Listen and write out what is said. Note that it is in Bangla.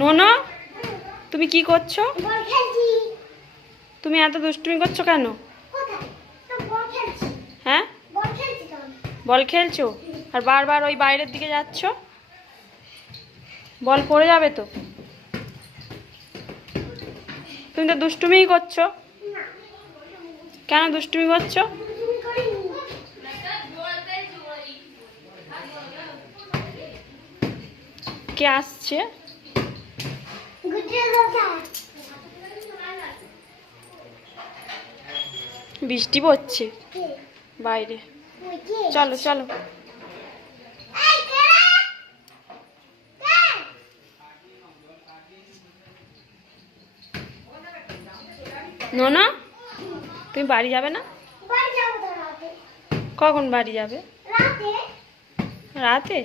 নোনো, তুমি কি করছো? তুমি এত দুষ্টুমি করছো কেন? হ্যাঁ, বল খেলছো আর বারবার ওই বাইরের দিকে যাচ্ছ, বল পড়ে যাবে তো। তুমি তো দুষ্টুমিই করছো। কেন দুষ্টুমি করছো? কে আসছে? বৃষ্টি পড়ছে বাইরে। চলো চলো। নোনা, তুমি বাড়ি যাবে না? কখন বাড়ি যাবে? রাতে।